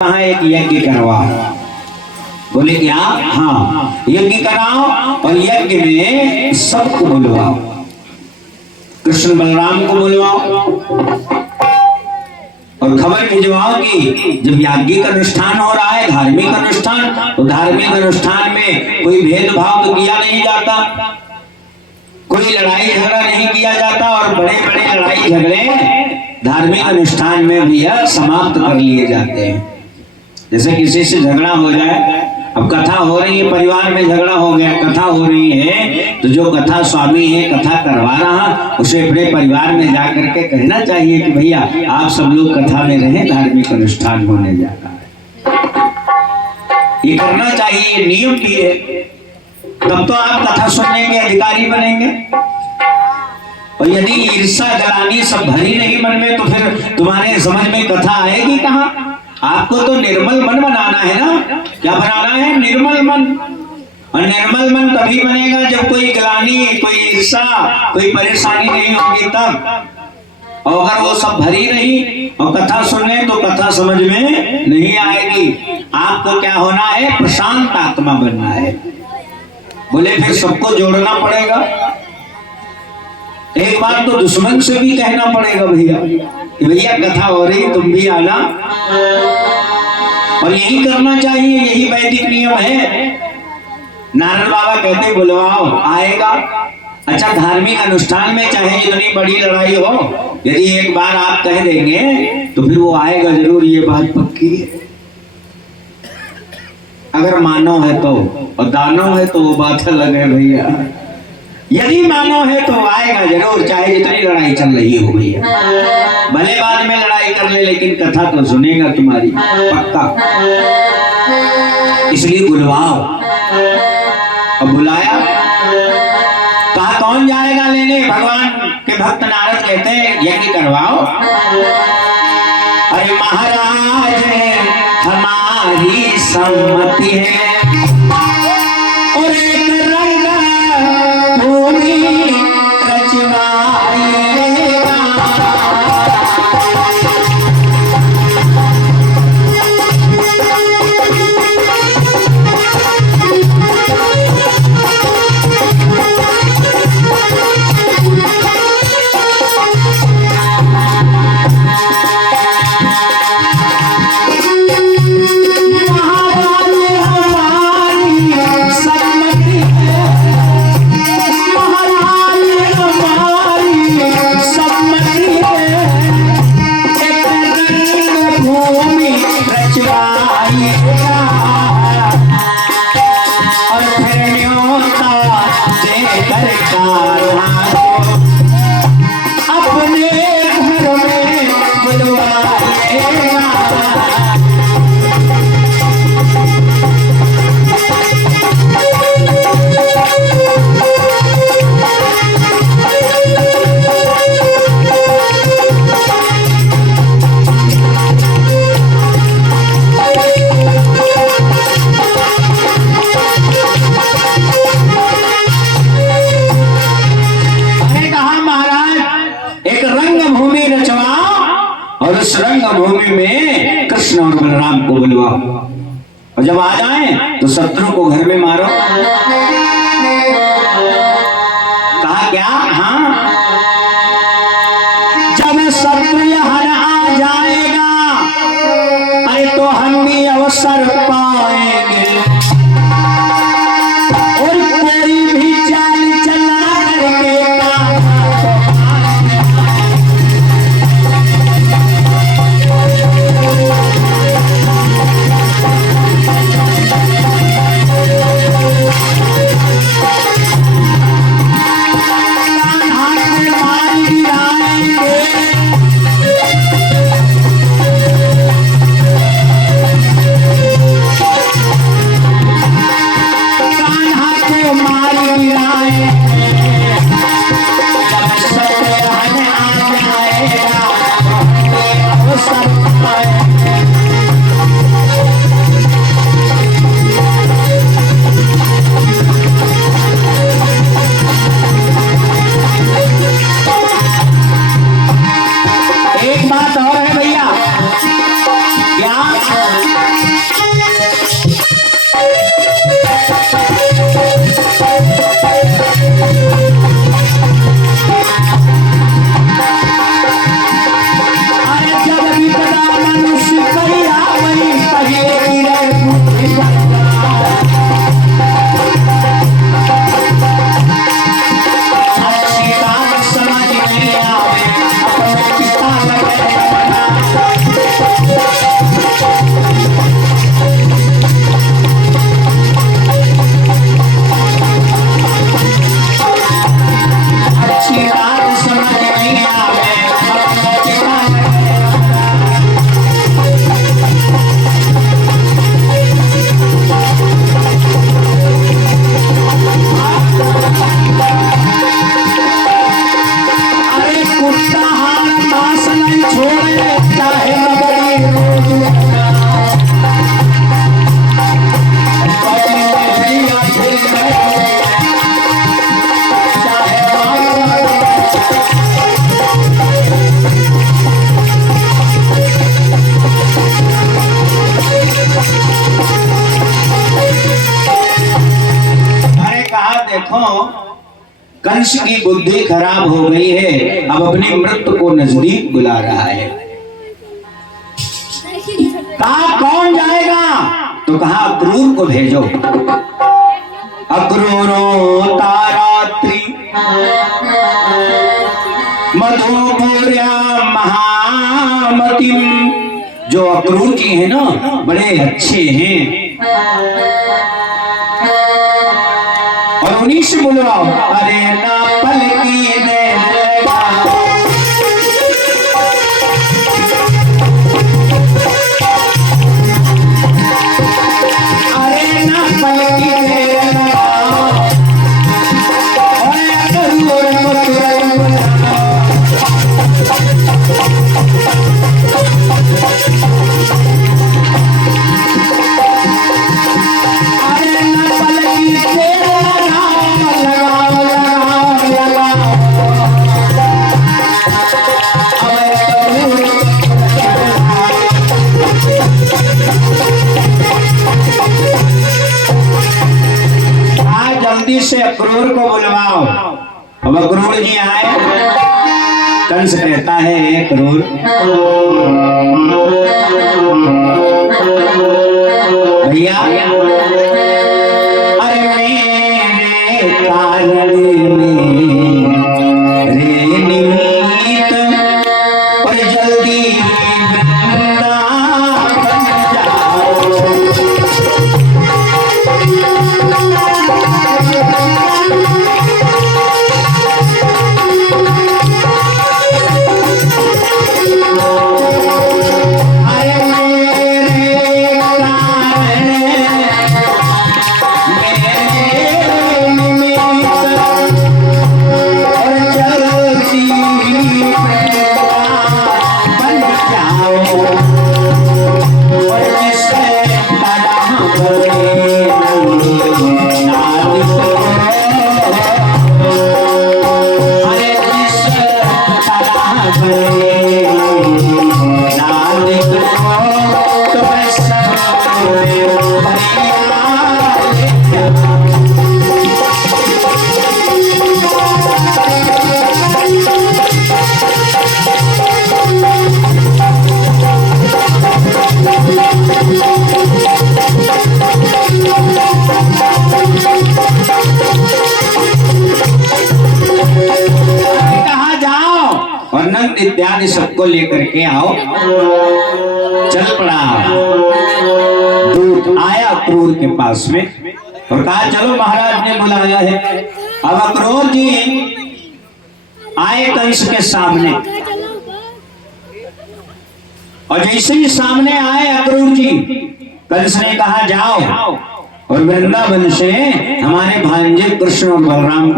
कहा एक यज्ञ करवाओ। बोले क्या? हाँ, यज्ञ कराओ और यज्ञ में सबको बुलवाओ, कृष्ण बलराम को बुलवाओ और खबर भिजवाओ कि जब याज्ञिक अनुष्ठान हो रहा है, धार्मिक अनुष्ठान, तो धार्मिक अनुष्ठान में कोई भेदभाव तो किया नहीं जाता, कोई लड़ाई झगड़ा नहीं किया जाता और बड़े बड़े लड़ाई झगड़े धार्मिक अनुष्ठान में भी समाप्त कर लिए जाते हैं। जैसे किसी से झगड़ा हो जाए, अब कथा हो रही है, परिवार में झगड़ा हो गया, कथा हो रही है, तो जो कथा स्वामी है, कथा करवा रहा, उसे अपने परिवार में जाकर के कहना चाहिए कि भैया आप सब लोग कथा में रहें, धार्मिक अनुष्ठान होने जा रहा है। ये करना चाहिए, ये नियम भी है, तब तो आप कथा सुनने के अधिकारी बनेंगे। और यदि ईर्ष्या जलानी सब भरी नहीं मन में, तो फिर तुम्हारे समझ में कथा आएगी कहाँ? आपको तो निर्मल मन बनाना है ना। क्या बनाना है? निर्मल मन। और निर्मल मन तभी बनेगा जब कोई ग्लानि, कोई ईर्ष्या, कोई परेशानी नहीं होगी तब। और अगर वो सब भरी रही और कथा सुने तो कथा समझ में नहीं आएगी। आपको क्या होना है? प्रशांत आत्मा बनना है। बोले फिर सबको जोड़ना पड़ेगा। एक बार तो दुश्मन से भी कहना पड़ेगा भैया कि भैया कथा हो रही, तुम भी आना। और यही करना चाहिए, यही वैदिक नियम है। नारद बाबा कहते बुलवाओ, आएगा। अच्छा, धार्मिक अनुष्ठान में चाहे जितनी बड़ी लड़ाई हो, यदि एक बार आप कह देंगे तो फिर वो आएगा जरूर, ये बात पक्की है। अगर मानो है तो, और दानो है तो वो बात अलग है भैया। यदि मानो है तो आएगा जरूर, चाहे जितनी लड़ाई चल रही हो भैया। भले बाद में लड़ाई कर ले, लेकिन कथा तो सुनेगा तुम्हारी पक्का। इसलिए बुलवाओ। और बुलाया, कहा कौन जाएगा लेने? भगवान के भक्त नारद कहते हैं यज्ञ करवाओ। अरे महाराज हमारी सम्मति है, और एक रंग भूमि रचवाएगा। भूमि में कृष्ण और बलराम को बुलवाओ, और जब आ जाए तो शत्रु को घर में मारो। कहा क्या? हाँ, जब शत्रु यहाँ आ जाएगा, अरे तो हम भी अवसर पाएंगे, और कोई भी चाल चला करके कंस की बुद्धि खराब हो गई है, अब अपनी मृत्यु को नजदीक बुला रहा है। कहा कौन जाएगा? तो कहा अक्रूर को भेजो। अक्रूरो तारात्रि मधुपुर्या महामतिम। जो अक्रूर जी है ना, बड़े अच्छे हैं, और उन्हीं से बुलवाओ। अरे ना पलकी दे अरे ना पलकी दे से अक्रूर को बुलवाओ। अब अक्रूर जी आए। कंस कहता है अक्रूर, भैया अरे मेरे कारण में रे निमित और जल्दी वृंदावन जाओ। इत्यादि सबको लेकर के आओ। चल पड़ा। दूत आया अक्रूर के पास में और कहा चलो महाराज ने बुलाया है। अब अक्रूर जी आए कंस के सामने, और जैसे ही सामने आए अक्रूर जी, कंस ने कहा जाओ और वृंदावन से हमारे भांजे कृष्ण और बलराम को